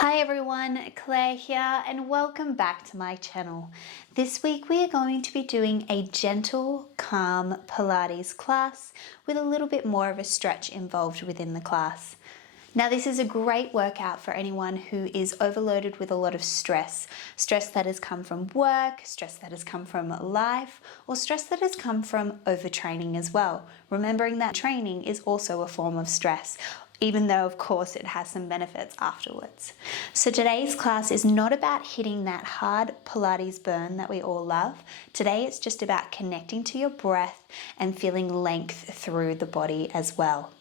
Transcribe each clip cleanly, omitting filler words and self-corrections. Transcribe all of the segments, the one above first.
Hi everyone, Claire here and welcome back to my channel. This week we are going to be doing a gentle, calm Pilates class with a little bit more of a stretch involved within the class. Now this is a great workout for anyone who is overloaded with a lot of stress. Stress that has come from work, stress that has come from life, or stress that has come from overtraining as well. Remembering that training is also a form of stress, even though of course it has some benefits afterwards. So today's class is not about hitting that hard Pilates burn that we all love. Today it's just about connecting to your breath and feeling length through the body as well.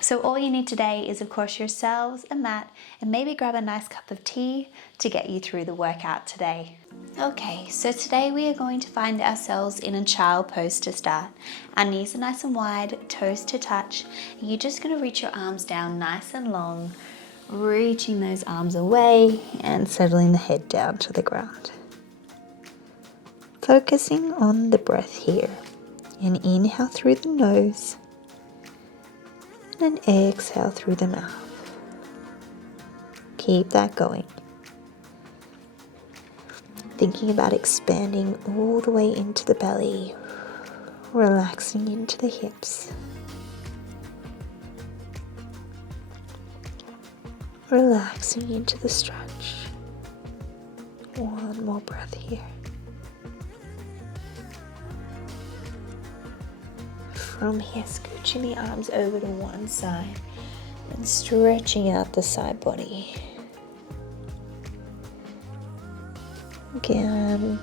So all you need today is of course yourselves, a mat, and maybe grab a nice cup of tea to get you through the workout today. Okay, so today we are going to find ourselves in a child pose to start. Our knees are nice and wide, toes to touch. You're just going to reach your arms down nice and long, reaching those arms away and settling the head down to the ground. Focusing on the breath here. And inhale through the nose. And exhale through the mouth. Keep that going. Thinking about expanding all the way into the belly, relaxing into the hips. Relaxing into the stretch. One more breath here. From here, scooching the arms over to one side and stretching out the side body. Again,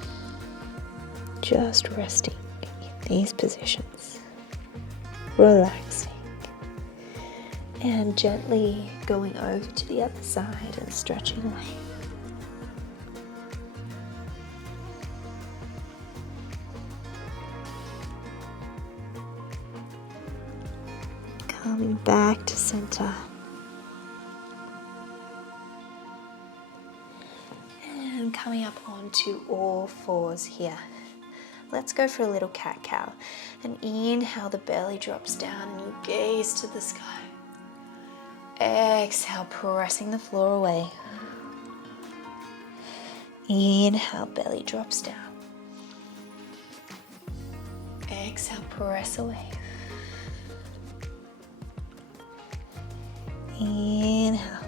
just resting in these positions, relaxing, and gently going over to the other side and stretching away. Coming back to center. And coming up onto all fours here. Let's go for a little cat-cow. And inhale, the belly drops down and you gaze to the sky. Exhale, pressing the floor away. Inhale, belly drops down. Exhale, press away. Inhale.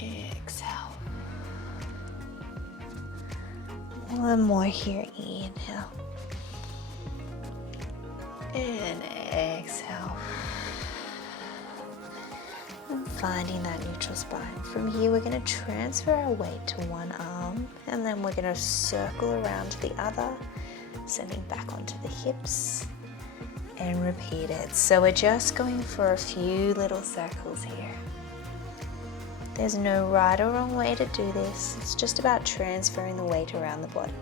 Exhale. One more here. Inhale. And exhale. And finding that neutral spine. From here we're going to transfer our weight to one arm and then we're going to circle around to the other, sending back onto the hips. And repeat it. So we're just going for a few little circles here. There's no right or wrong way to do this. It's just about transferring the weight around the body.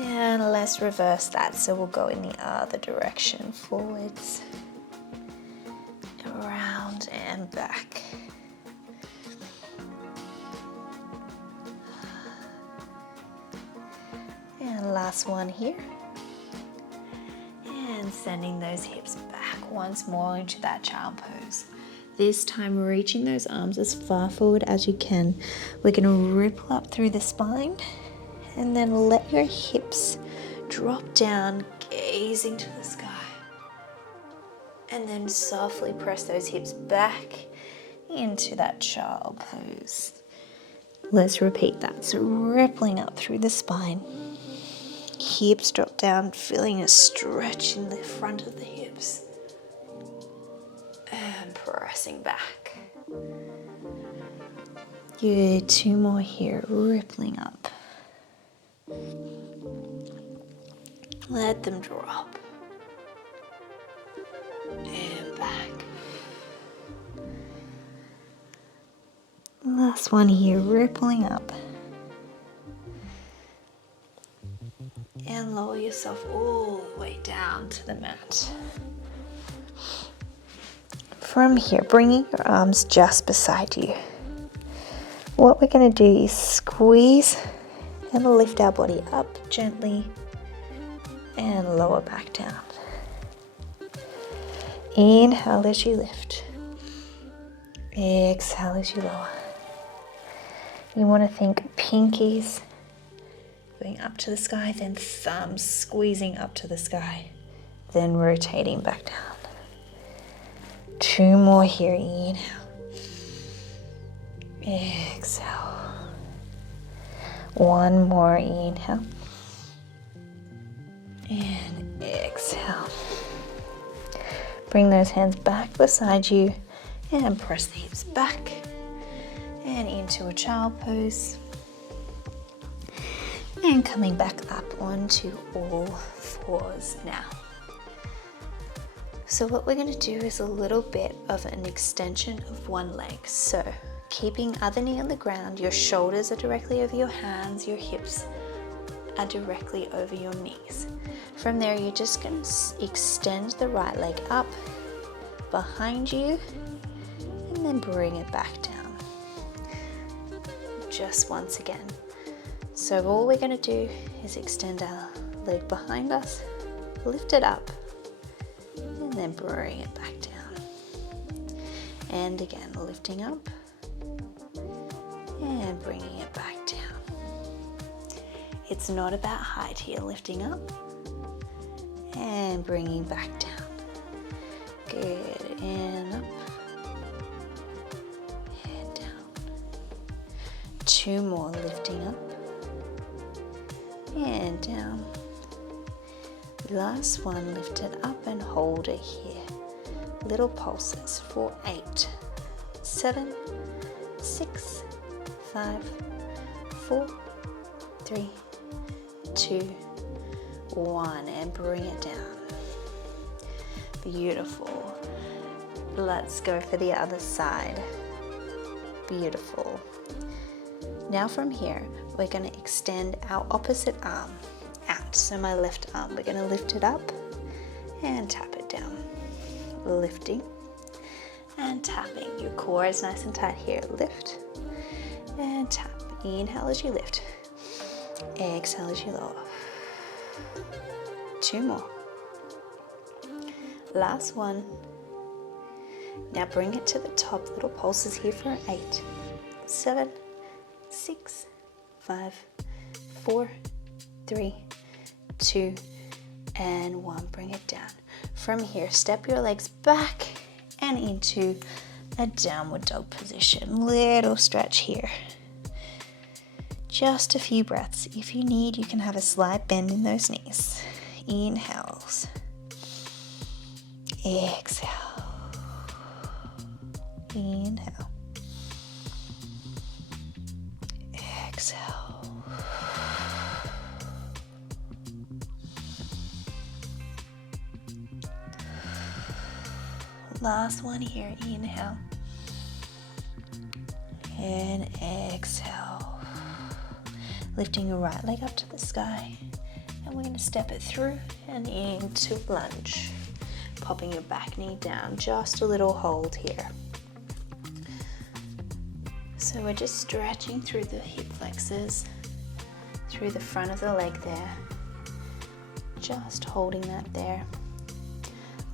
And let's reverse that. So we'll go in the other direction. Forwards, around and back. And last one here. And sending those hips back once more into that child pose. This time reaching those arms as far forward as you can. We're going to ripple up through the spine and then let your hips drop down, gazing to the sky. And then softly press those hips back into that child pose. Let's repeat that. So rippling up through the spine. Hips drop down, feeling a stretch in the front of the hips. And pressing back. Good, two more here, rippling up. Let them drop. And back. Last one here, rippling up. And lower yourself all the way down to the mat. From here, bringing your arms just beside you. What we're going to do is squeeze and lift our body up gently and lower back down. Inhale as you lift. Exhale as you lower. You want to think pinkies going up to the sky, then thumbs squeezing up to the sky, then rotating back down. 2 more here. Inhale. Exhale. 1 more. Inhale. And exhale. Bring those hands back beside you and press the hips back and into a child pose. And coming back up onto all fours now. So what we're going to do is a little bit of an extension of one leg. So keeping other knee on the ground, your shoulders are directly over your hands, your hips are directly over your knees. From there, you're just going to extend the right leg up behind you and then bring it back down. Just once again. So all we're going to do is extend our leg behind us, lift it up, and then bring it back down. And again, lifting up and bringing it back down. It's not about height here, lifting up and bringing back down. Good, and up and down. 2 more, lifting up and down. Last one, lift it up and hold it here. Little pulses for 8, 7, 6, 5, 4, 3, 2, 1, and bring it down. Beautiful. Let's go for the other side. Beautiful. Now from here, we're going to extend our opposite arm out. So my left arm, we're going to lift it up and tap it down. Lifting and tapping. Your core is nice and tight here. Lift and tap. Inhale as you lift. Exhale as you lower. 2 more. Last one. Now bring it to the top. Little pulses here for 8, 7, 6, 5, 4, 3, 2, and 1. Bring it down. From here, step your legs back and into a downward dog position. Little stretch here. Just a few breaths. If you need, you can have a slight bend in those knees. Inhales. Exhale. Inhale. Exhale. Last one here. Inhale. And exhale. Lifting your right leg up to the sky. And we're going to step it through and into lunge. Popping your back knee down. Just a little hold here. So we're just stretching through the hip flexors, through the front of the leg there. Just holding that there.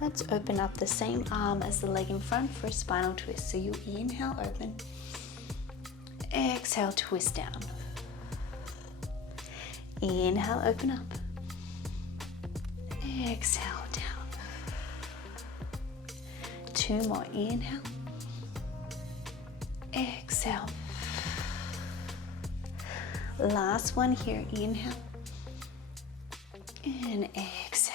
Let's open up the same arm as the leg in front for a spinal twist. So you inhale, open. Exhale, twist down. Inhale, open up. Exhale, down. 2 more. Inhale. Exhale. Last one here. Inhale. And exhale.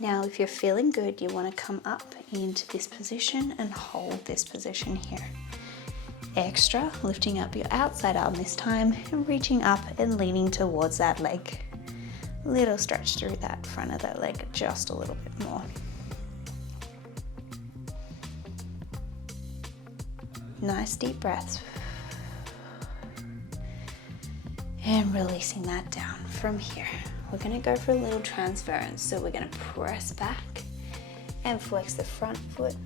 Now, if you're feeling good, you want to come up into this position and hold this position here. Extra, lifting up your outside arm this time and reaching up and leaning towards that leg. Little stretch through that front of that leg, just a little bit more. Nice deep breaths. And releasing that down. From here, we're going to go for a little transference. So we're going to press back and flex the front foot,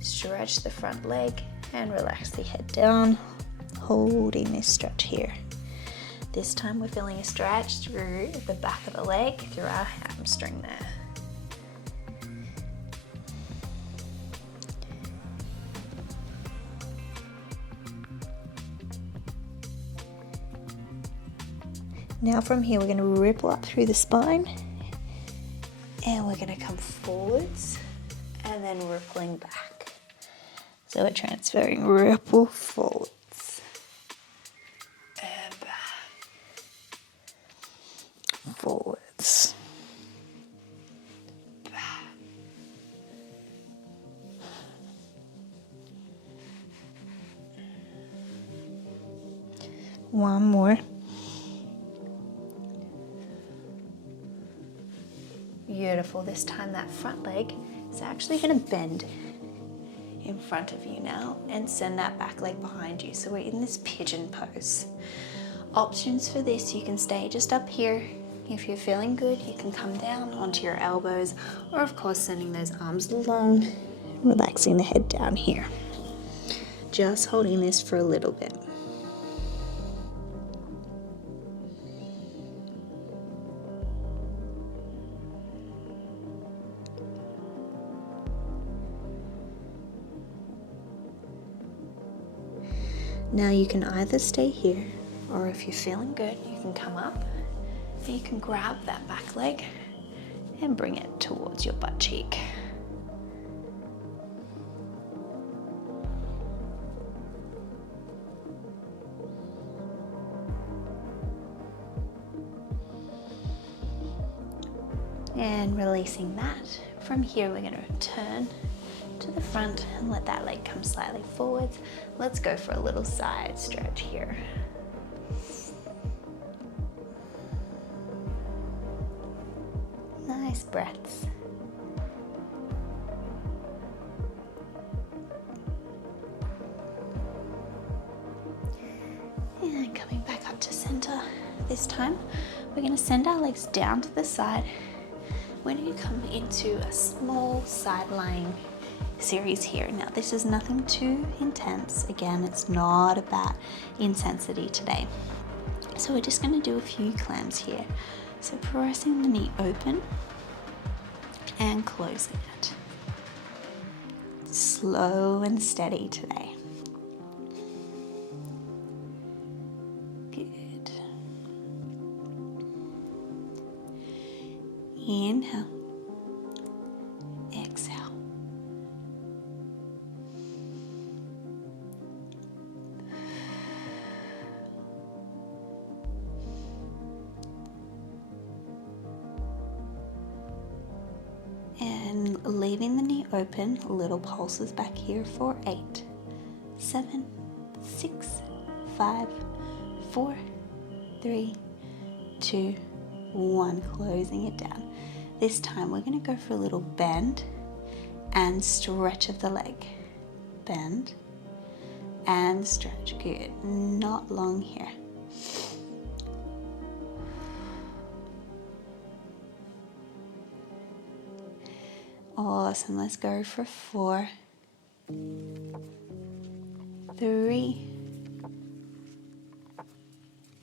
stretch the front leg, and relax the head down, holding this stretch here. This time we're feeling a stretch through the back of the leg, through our hamstring there. Now from here we're going to ripple up through the spine, and we're going to come forwards and then rippling back. So we're transferring ripple forwards and back, forwards, back. One more. Beautiful. This time that front leg is actually going to bend in front of you now and send that back leg behind you. So we're in this pigeon pose. Options for this, you can stay just up here. If you're feeling good, you can come down onto your elbows, or of course sending those arms long, relaxing the head down here. Just holding this for a little bit. Now you can either stay here, or if you're feeling good, you can come up and you can grab that back leg and bring it towards your butt cheek. And releasing that. From here we're going to turn to the front and let that leg come slightly forwards. Let's go for a little side stretch here. Nice breaths. And coming back up to center. This time we're going to send our legs down to the side. We're going to come into a small side lying series here. Now this is nothing too intense. Again, it's not about intensity today. So we're just going to do a few clams here. So pressing the knee open and closing it. Slow and steady today. Good. Inhale. Exhale. And leaving the knee open, little pulses back here for 8, 7, 6, 5, 4, 3, 2, 1. Closing it down. This time we're going to go for a little bend and stretch of the leg. Bend and stretch. Good. Not long here. Awesome. Let's go for 4, 3,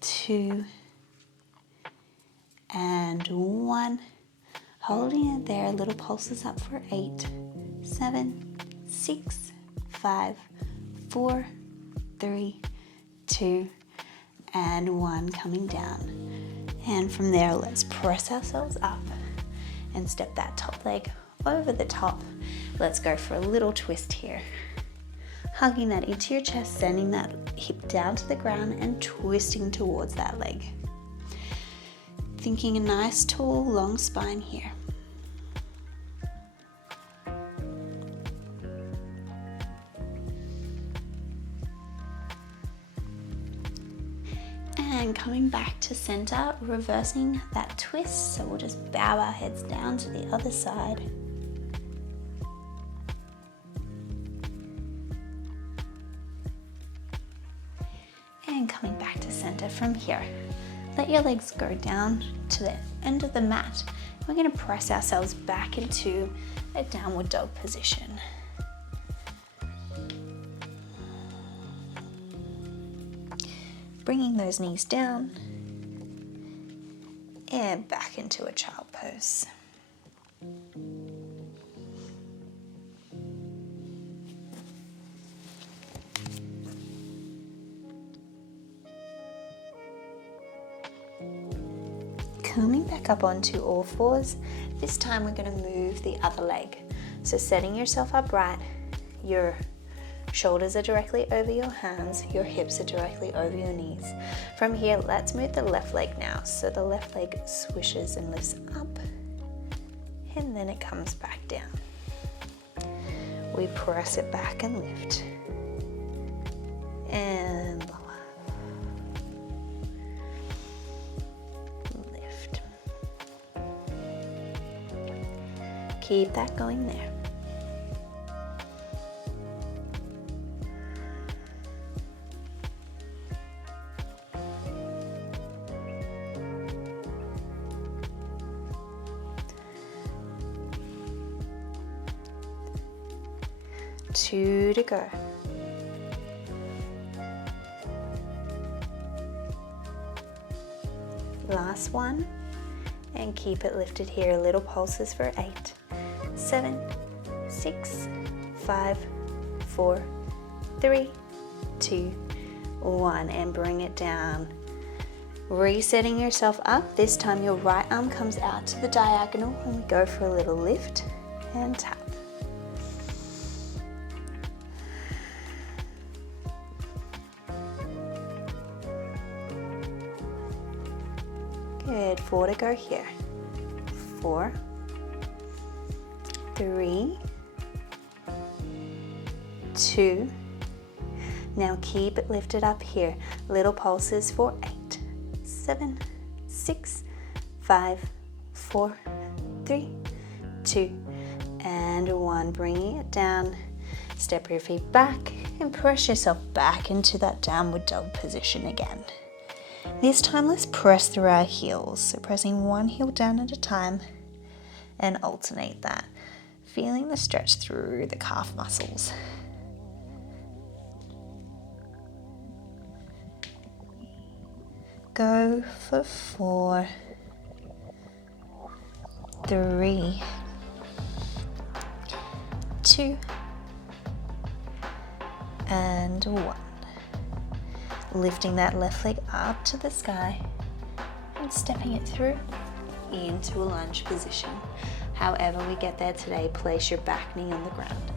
2, and 1. Holding it there. Little pulses up for 8, 7, 6, 5, 4, 3, 2, and 1. Coming down. And from there, let's press ourselves up and step that top leg over the top. Let's go for a little twist here. Hugging that into your chest, sending that hip down to the ground and twisting towards that leg. Thinking a nice tall long spine here. And coming back to center, reversing that twist. So we'll just bow our heads down to the other side. And coming back to center from here. Let your legs go down to the end of the mat. We're going to press ourselves back into a downward dog position. Bringing those knees down and back into a child pose. back up onto all fours. This time we're going to move the other leg. So setting yourself upright, your shoulders are directly over your hands, your hips are directly over your knees. From here, let's move the left leg now. So the left leg swishes and lifts up, and then it comes back down. We press it back and lift. And lower. Lift. Keep that going there. Two to go. Last one, and keep it lifted here. Little pulses for 8, 7, 6, 5, 4, 3, 2, 1, and bring it down. Resetting yourself up. This time your right arm comes out to the diagonal, and we go for a little lift and tap. Good, 4 to go here. 4, 3, 2. Now keep it lifted up here. Little pulses for 8, 7, 6, 5, 4, 3, 2, and 1. Bringing it down. Step your feet back and press yourself back into that downward dog position again. This time let's press through our heels, so pressing one heel down at a time and alternate that, feeling the stretch through the calf muscles. Go for 4, 3, 2, and 1. Lifting that left leg up to the sky and stepping it through into a lunge position. However we get there today, place your back knee on the ground.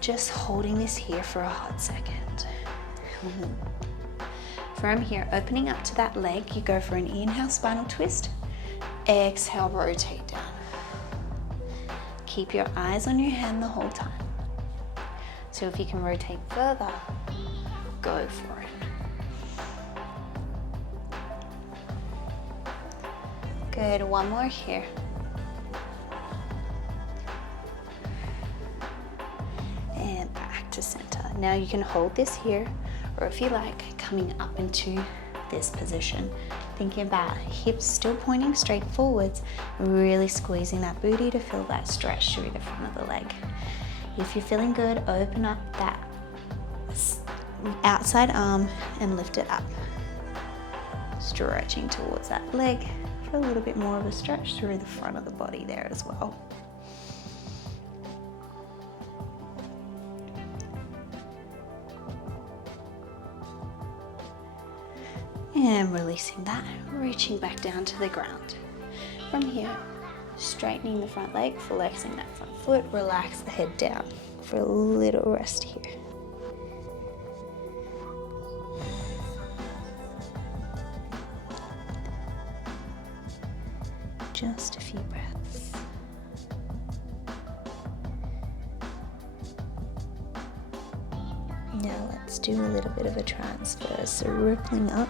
Just holding this here for a hot second. From here, opening up to that leg, you go for an inhale, spinal twist. Exhale, rotate down. Keep your eyes on your hand the whole time. So if you can rotate further, go for it. Good, one more here. And back to center. Now you can hold this here, or if you like, coming up into this position. Thinking about hips still pointing straight forwards, really squeezing that booty to feel that stretch through the front of the leg. If you're feeling good, open up that outside arm and lift it up. Stretching towards that leg. A little bit more of a stretch through the front of the body there as well. And releasing that, reaching back down to the ground. From here, straightening the front leg, flexing that front foot, relax the head down for a little rest here. Just a few breaths. Now let's do a little bit of a transfer. So rippling up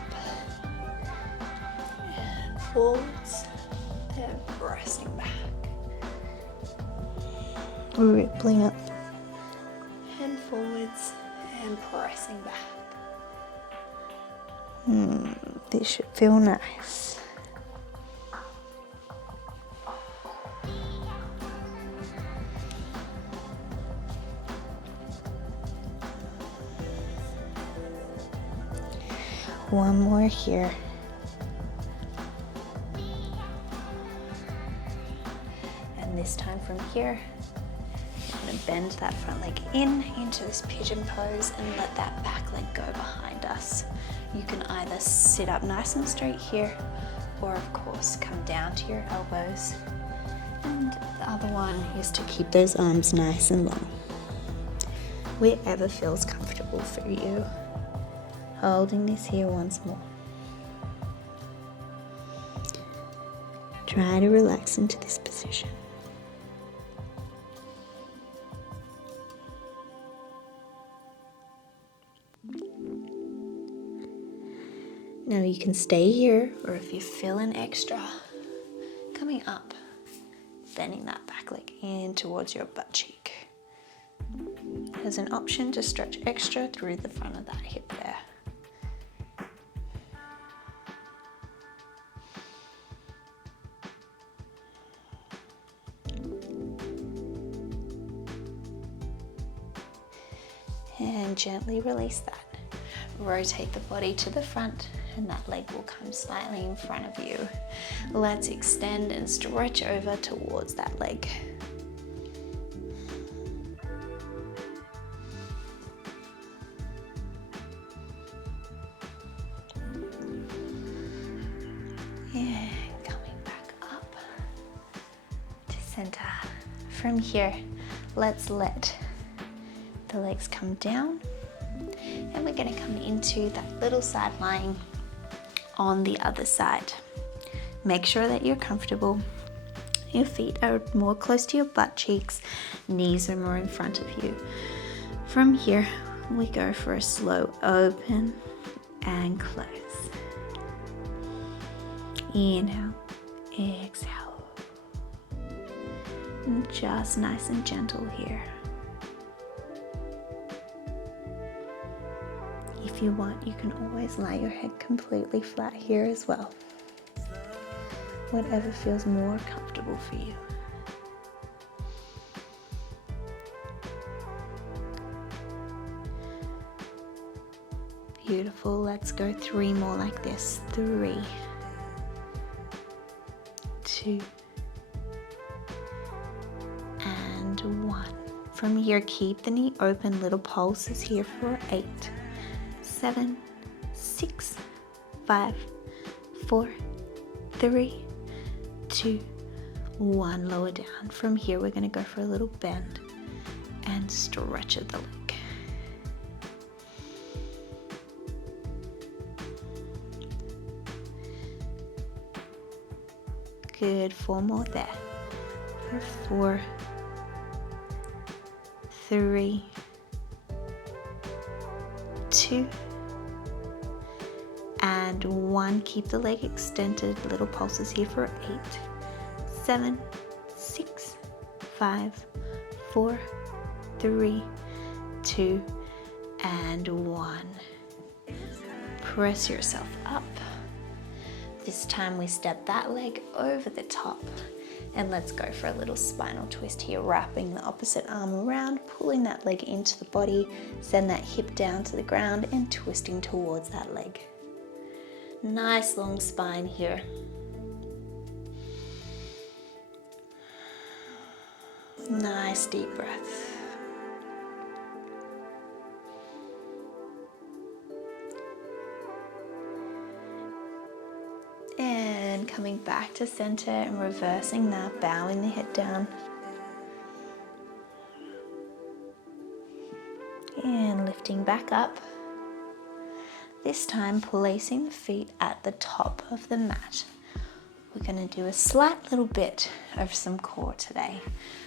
and forwards and pressing back. Rippling up and forwards and pressing back. This should feel nice. One more here. And this time from here, I'm going to bend that front leg into this pigeon pose and let that back leg go behind us. You can either sit up nice and straight here, or of course come down to your elbows. And the other one is to keep those arms nice and long. Wherever feels comfortable for you. Holding this here once more. Try to relax into this position. Now you can stay here, or if you're feeling extra, coming up, bending that back leg in towards your butt cheek. There's an option to stretch extra through the front of that hip there. And gently release that. Rotate the body to the front and that leg will come slightly in front of you. Let's extend and stretch over towards that leg. And coming back up to center. From here, let's let the legs come down. And we're going to come into that little side lying on the other side. Make sure that you're comfortable. Your feet are more close to your butt cheeks, knees are more in front of you. From here, we go for a slow open and close. Inhale, exhale. And just nice and gentle here. If you want, you can always lie your head completely flat here as well. Whatever feels more comfortable for you. Beautiful. Let's go 3 more like this. 3, 2, and 1. From here, keep the knee open. Little pulses here for 8, 7, 6, 5, 4, 3, 2, 1. Lower down. From here, we're going to go for a little bend and stretch of the leg. Good. 4 more there. For 4, 3, 2, and 1. Keep the leg extended. Little pulses here for 8, 7, 6, 5, 4, 3, 2, and 1. Press yourself up. This time we step that leg over the top. And let's go for a little spinal twist here, wrapping the opposite arm around, pulling that leg into the body, send that hip down to the ground and twisting towards that leg. Nice long spine here. Nice deep breath. And coming back to center and reversing that, bowing the head down. And lifting back up. This time placing the feet at the top of the mat. We're going to do a slight little bit of some core today.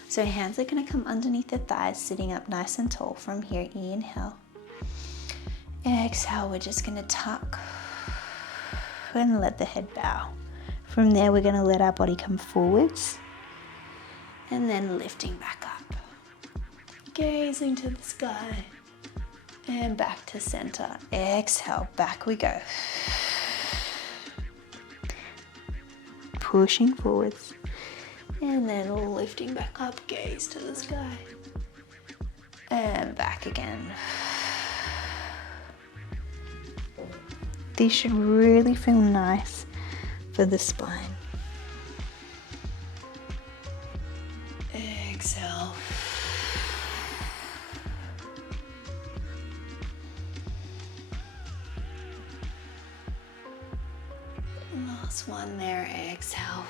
So hands are going to come underneath the thighs, sitting up nice and tall. From here, inhale. Exhale, we're just going to tuck and let the head bow. From there, we're going to let our body come forwards and then lifting back up. Gazing to the sky and back to center. Exhale, back we go. Pushing forwards and then lifting back up, gaze to the sky and back again. These should really feel nice for the spine. Exhale. Last Last one there, exhale.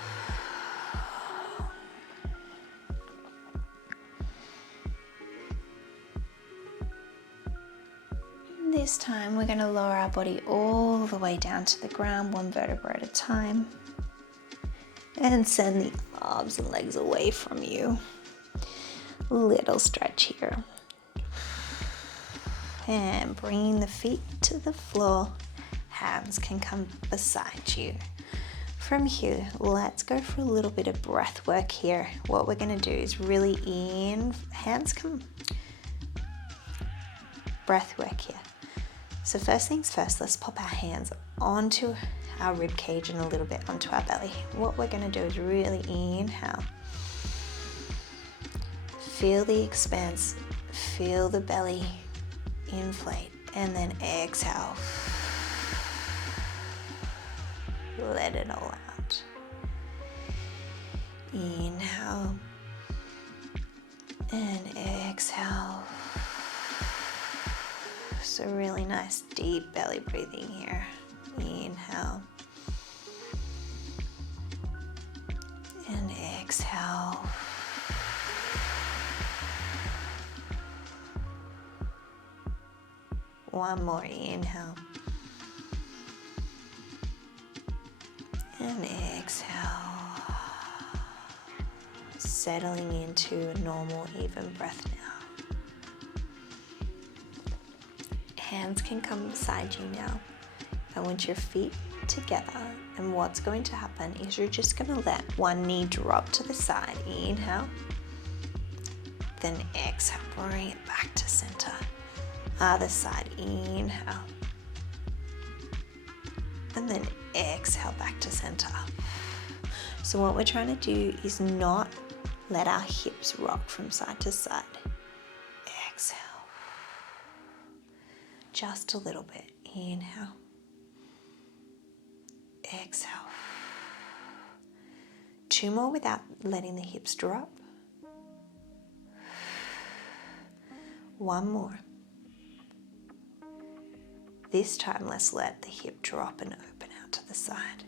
This time we're going to lower our body all the way down to the ground, one vertebra at a time. And send the arms and legs away from you. Little stretch here. And bring the feet to the floor. Hands can come beside you. From here, let's go for a little bit of breath work here. What we're going to do is really hands come. Breath work here. So first things first, let's pop our hands onto our rib cage and a little bit onto our belly. What we're going to do is really inhale. Feel the expanse, feel the belly inflate, and then exhale. Let it all out. Inhale and exhale. So really nice deep belly breathing here. Inhale and exhale. One more, inhale and exhale. Settling into a normal, even breath now. Hands can come beside you now. I want your feet together, and what's going to happen is you're just going to let one knee drop to the side. Inhale, then exhale, bring it back to center. Other side, inhale, and then exhale back to center. So what we're trying to do is not let our hips rock from side to side. Exhale. Just a little bit. Inhale. Exhale. Two more without letting the hips drop. One more. This time, let's let the hip drop and open out to the side.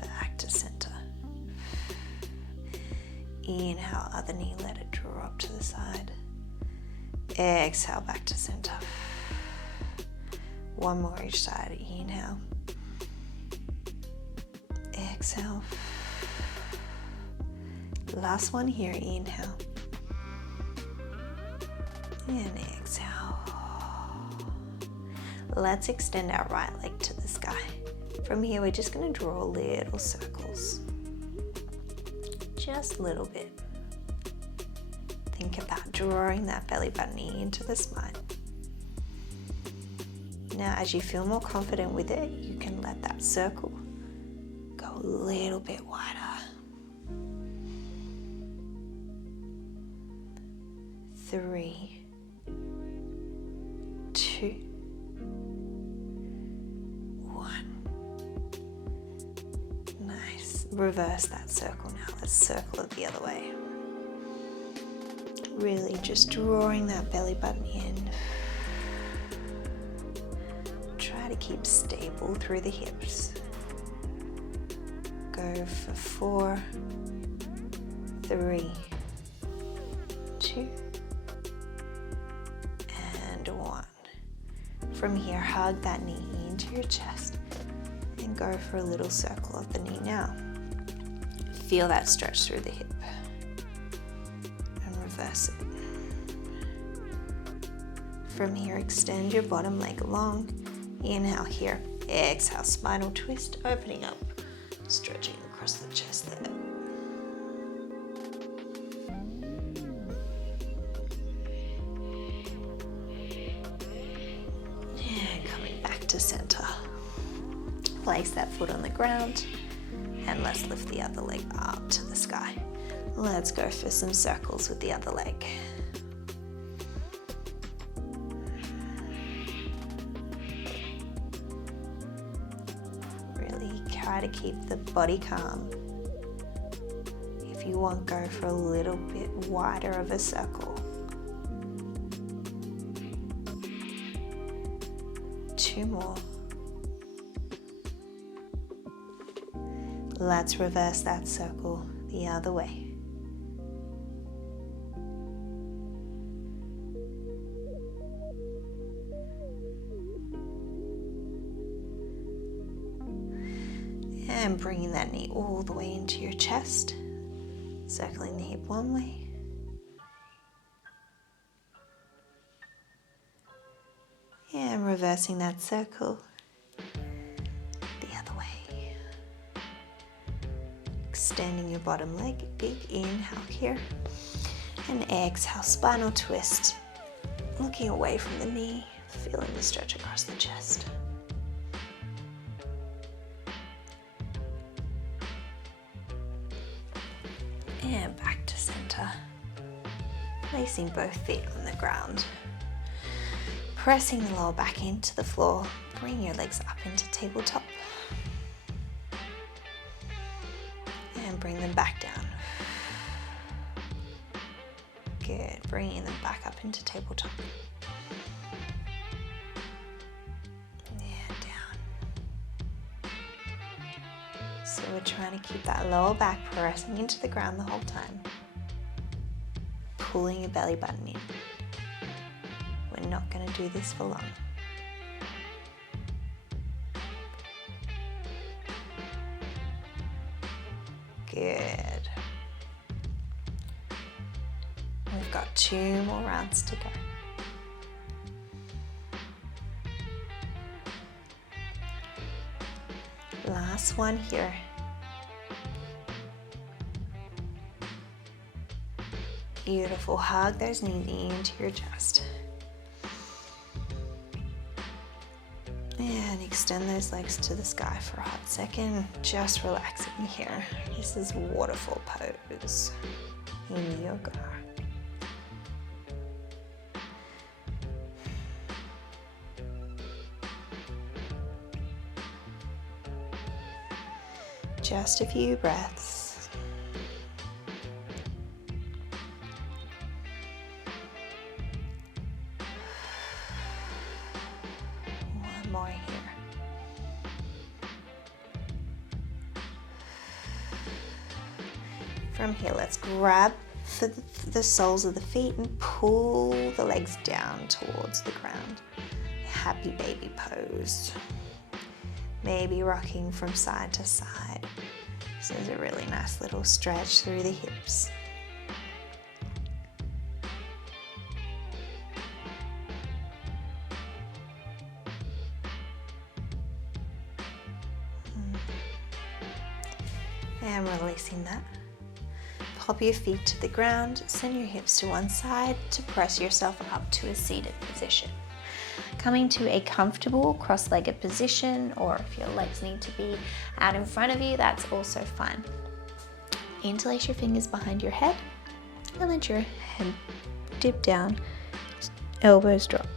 Back to center. Inhale, other knee, let it drop to the side. Exhale, back to center. One more each side. Inhale. Exhale. Last one here. Inhale. And exhale. Let's extend our right leg to the sky. From here, we're just going to draw little circles. Just a little bit. Think about drawing that belly button into the spine. Now, as you feel more confident with it, you can let that circle go a little bit wider. 3, 2, 1. Nice. Reverse that circle now. Let's circle it the other way. Really just drawing that belly button in. Try to keep stable through the hips. Go for 4, 3, 2, and 1. From here, hug that knee into your chest and go for a little circle of the knee now. Feel that stretch through the hip. Reverse it. From here, extend your bottom leg long. Inhale here. Exhale, spinal twist, opening up, stretching across the chest there. And coming back to center. Place that foot on the ground, and let's lift the other leg up to the sky. Let's go for some circles with the other leg. Really try to keep the body calm. If you want, go for a little bit wider of a circle. 2 more. Let's reverse that circle the other way. And bringing that knee all the way into your chest, circling the hip one way. And reversing that circle the other way. Extending your bottom leg, big inhale here. And exhale, spinal twist. Looking away from the knee, feeling the stretch across the chest. And back to center. Placing both feet on the ground. Pressing the lower back into the floor. Bring your legs up into tabletop. And bring them back down. Good. Bringing them back up into tabletop. And down. So we're trying to keep that lower back pressing into the ground the whole time. Pulling your belly button in. We're not going to do this for long. Good. We've got 2 more rounds to go. Last one here. Beautiful. Hug those knees into your chest. And extend those legs to the sky for a hot second. Just relaxing here. This is Waterfall Pose in yoga. Just a few breaths. One more here. From here, let's grab for the soles of the feet and pull the legs down towards the ground. Happy baby pose. Maybe rocking from side to side. So there's a really nice little stretch through the hips. And releasing that. Pop your feet to the ground, send your hips to one side to press yourself up to a seated position. Coming to a comfortable cross-legged position, or if your legs need to be out in front of you, that's also fine. Interlace your fingers behind your head and let your head dip down, elbows drop.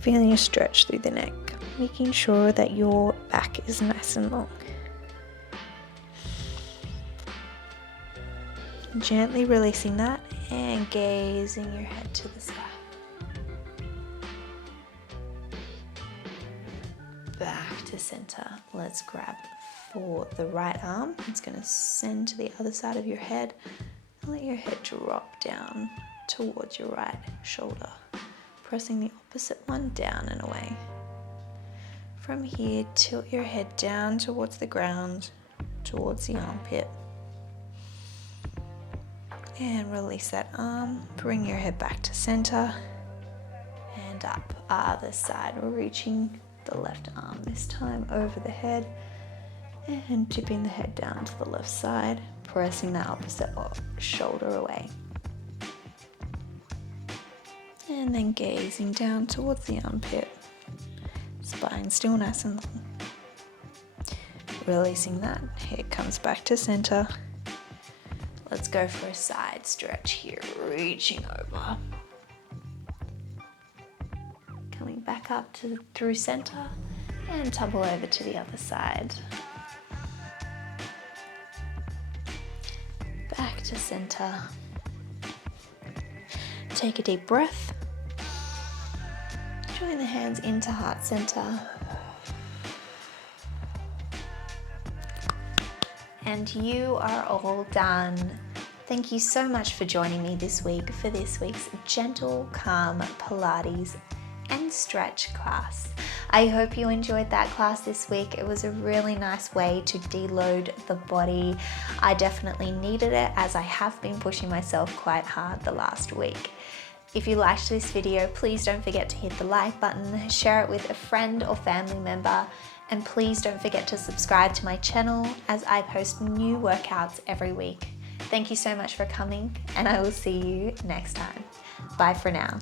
Feeling a stretch through the neck, making sure that your back is nice and long. Gently releasing that and gazing your head to the sky. Back to center. Let's grab for the right arm. It's going to send to the other side of your head and let your head drop down towards your right shoulder. Pressing the opposite one down and away. From here, tilt your head down towards the ground, towards the armpit. And release that arm. Bring your head back to center. And up. Other side. We're reaching the left arm this time over the head. And tipping the head down to the left side. Pressing that opposite shoulder away. And then gazing down towards the armpit. Spine still nice and long. Releasing that. Head comes back to center. Let's go for a side stretch here, reaching over. Coming back up through center and tumble over to the other side. Back to center. Take a deep breath. Join the hands into heart center. and you are all done. Thank you so much for joining me this week for this week's Gentle, Calm Pilates and stretch class. I hope you enjoyed that class this week. It was a really nice way to deload the body. I definitely needed it as I have been pushing myself quite hard the last week. If you liked this video, please don't forget to hit the like button, share it with a friend or family member, and please don't forget to subscribe to my channel as I post new workouts every week. Thank you so much for coming, and I will see you next time. Bye for now.